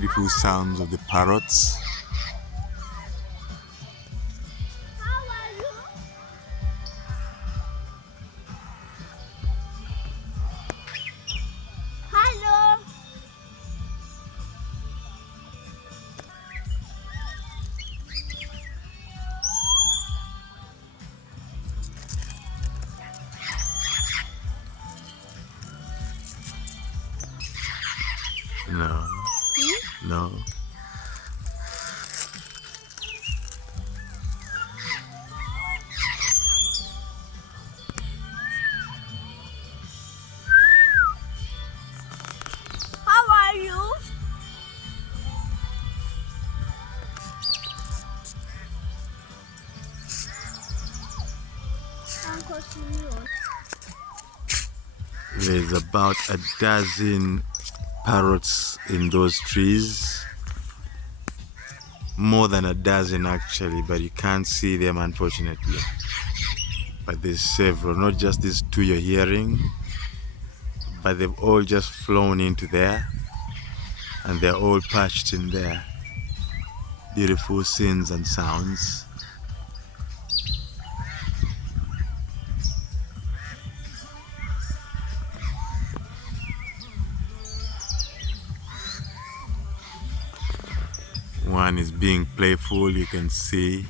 beautiful sounds of the parrots. How are you? Hello. No, no. How are you? Uncle Simeon. There's about a dozen parrots in those trees. More than a dozen actually, but you can't see them unfortunately. But there's several, not just these two you're hearing, but they've all just flown into there and they're all perched in there. Beautiful scenes and sounds. One is being playful, you can see.